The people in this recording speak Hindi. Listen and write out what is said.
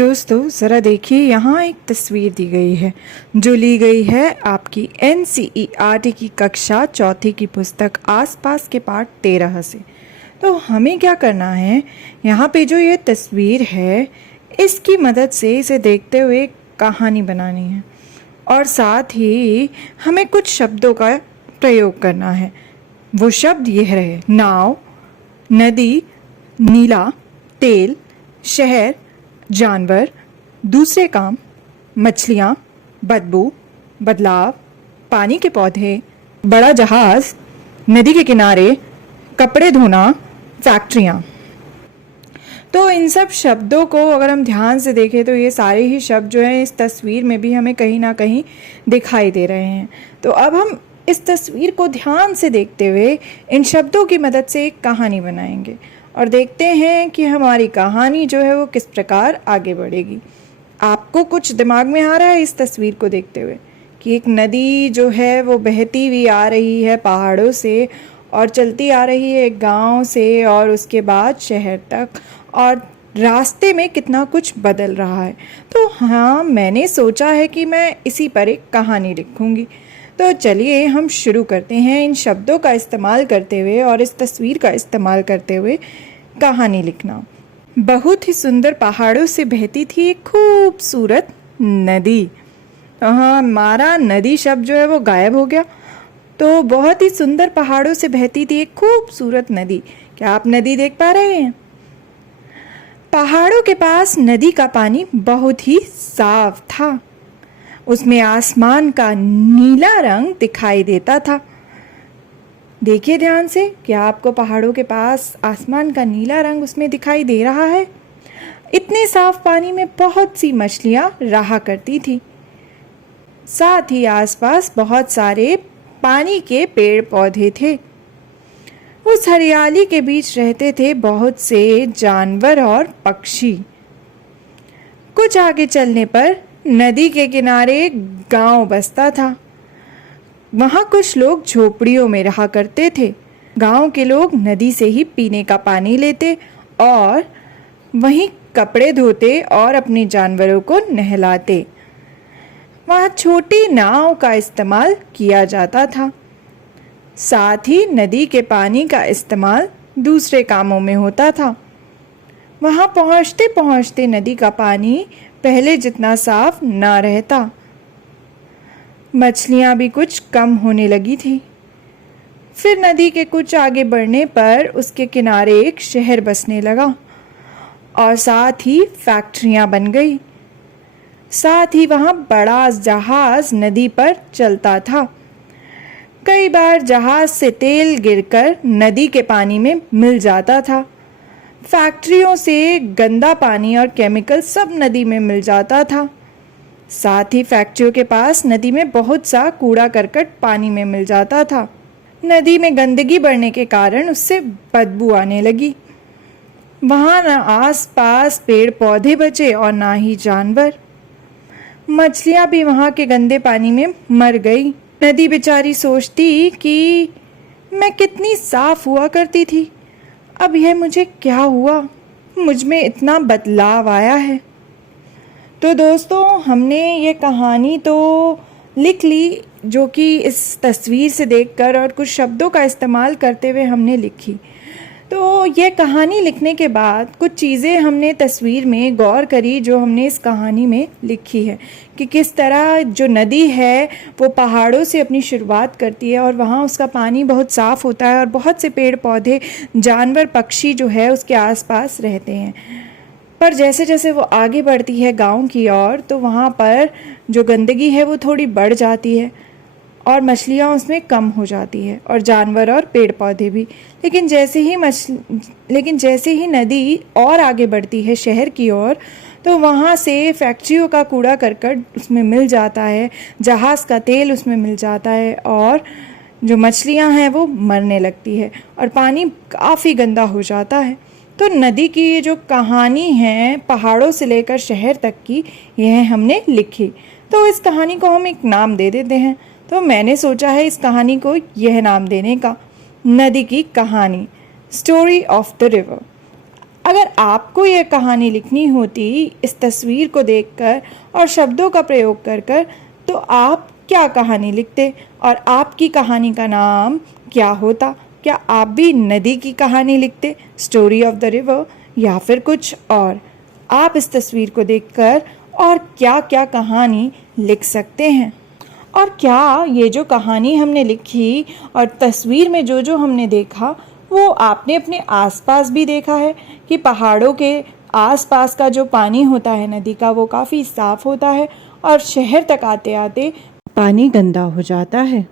दोस्तों ज़रा देखिए, यहाँ एक तस्वीर दी गई है जो ली गई है आपकी NCERT की कक्षा चौथी की पुस्तक आसपास के पाठ 13 से। तो हमें क्या करना है, यहाँ पे जो ये तस्वीर है इसकी मदद से इसे देखते हुए कहानी बनानी है और साथ ही हमें कुछ शब्दों का प्रयोग करना है। वो शब्द ये रहे: नाव, नदी, नीला, तेल, शहर, जानवर, दूसरे काम, मछलियाँ, बदबू, बदलाव, पानी के पौधे, बड़ा जहाज, नदी के किनारे, कपड़े धोना, फैक्ट्रियाँ। तो इन सब शब्दों को अगर हम ध्यान से देखें तो ये सारे ही शब्द जो हैं इस तस्वीर में भी हमें कहीं ना कहीं दिखाई दे रहे हैं। तो अब हम इस तस्वीर को ध्यान से देखते हुए इन शब्दों की मदद से एक कहानी बनाएंगे और देखते हैं कि हमारी कहानी जो है वो किस प्रकार आगे बढ़ेगी। आपको कुछ दिमाग में आ रहा है इस तस्वीर को देखते हुए कि एक नदी जो है वो बहती हुई आ रही है पहाड़ों से और चलती आ रही है एक गांव से और उसके बाद शहर तक, और रास्ते में कितना कुछ बदल रहा है। तो हाँ, मैंने सोचा है कि मैं इसी पर एक कहानी लिखूंगी। तो चलिए हम शुरू करते हैं इन शब्दों का इस्तेमाल करते हुए और इस तस्वीर का इस्तेमाल करते हुए कहानी लिखना। बहुत ही सुंदर पहाड़ों से बहती थी एक खूबसूरत नदी। हाँ, हमारा नदी शब्द जो है वो गायब हो गया। तो बहुत ही सुंदर पहाड़ों से बहती थी एक खूबसूरत नदी। क्या आप नदी देख पा रहे हैं? पहाड़ों के पास नदी का पानी बहुत ही साफ था। उसमें आसमान का नीला रंग दिखाई देता था। देखिए ध्यान से, क्या आपको पहाड़ों के पास आसमान का नीला रंग उसमें दिखाई दे रहा है? इतने साफ पानी में बहुत सी मछलियां रहा करती थी। साथ ही आसपास बहुत सारे पानी के पेड़ पौधे थे। उस हरियाली के बीच रहते थे बहुत से जानवर और पक्षी। कुछ आगे चलने पर नदी के किनारे एक गांव बसता था। वहां कुछ लोग झोपड़ियों में रहा करते थे। गांव के लोग नदी से ही पीने का पानी लेते और वहीं कपड़े धोते और अपने जानवरों को नहलाते। वहां छोटी नाव का इस्तेमाल किया जाता था। साथ ही नदी के पानी का इस्तेमाल दूसरे कामों में होता था। वहां पहुंचते पहुंचते नदी का पानी पहले जितना साफ ना रहता। मछलियां भी कुछ कम होने लगी थी। फिर नदी के कुछ आगे बढ़ने पर उसके किनारे एक शहर बसने लगा और साथ ही फैक्ट्रियां बन गई। साथ ही वहां बड़ा जहाज नदी पर चलता था। कई बार जहाज से तेल गिरकर नदी के पानी में मिल जाता था। फैक्ट्रियों से गंदा पानी और केमिकल सब नदी में मिल जाता था। साथ ही फैक्ट्रियों के पास नदी में बहुत सा कूड़ा करकट पानी में मिल जाता था। नदी में गंदगी बढ़ने के कारण उससे बदबू आने लगी। वहां न आस पास पेड़ पौधे बचे और ना ही जानवर। मछलियां भी वहां के गंदे पानी में मर गई। नदी बेचारी सोचती कि मैं कितनी साफ हुआ करती थी, अब यह मुझे क्या हुआ, मुझ में इतना बदलाव आया है। तो दोस्तों, हमने ये कहानी तो लिख ली जो कि इस तस्वीर से देखकर और कुछ शब्दों का इस्तेमाल करते हुए हमने लिखी। तो ये कहानी लिखने के बाद कुछ चीज़ें हमने तस्वीर में गौर करी जो हमने इस कहानी में लिखी है कि किस तरह जो नदी है वो पहाड़ों से अपनी शुरुआत करती है और वहाँ उसका पानी बहुत साफ़ होता है और बहुत से पेड़ पौधे, जानवर, पक्षी जो है उसके आसपास रहते हैं। पर जैसे जैसे वो आगे बढ़ती है गांव की ओर तो वहाँ पर जो गंदगी है वो थोड़ी बढ़ जाती है और मछलियाँ उसमें कम हो जाती है और जानवर और पेड़ पौधे भी। लेकिन जैसे ही नदी और आगे बढ़ती है शहर की ओर तो वहाँ से फैक्ट्रियों का कूड़ा करकट उसमें मिल जाता है, जहाज़ का तेल उसमें मिल जाता है और जो मछलियाँ हैं वो मरने लगती है और पानी काफ़ी गंदा हो जाता है। तो नदी की ये जो कहानी है पहाड़ों से लेकर शहर तक की, यह हमने लिखी। तो इस कहानी को हम एक नाम दे देते हैं। तो मैंने सोचा है इस कहानी को यह नाम देने का, नदी की कहानी, स्टोरी ऑफ द रिवर। अगर आपको यह कहानी लिखनी होती इस तस्वीर को देखकर और शब्दों का प्रयोग कर कर, तो आप क्या कहानी लिखते और आपकी कहानी का नाम क्या होता? क्या आप भी नदी की कहानी लिखते, स्टोरी ऑफ द रिवर, या फिर कुछ और? आप इस तस्वीर को देखकर और क्या क्या कहानी लिख सकते हैं? और क्या ये जो कहानी हमने लिखी और तस्वीर में जो जो हमने देखा, वो आपने अपने आसपास भी देखा है कि पहाड़ों के आसपास का जो पानी होता है नदी का, वो काफ़ी साफ़ होता है और शहर तक आते आते पानी गंदा हो जाता है।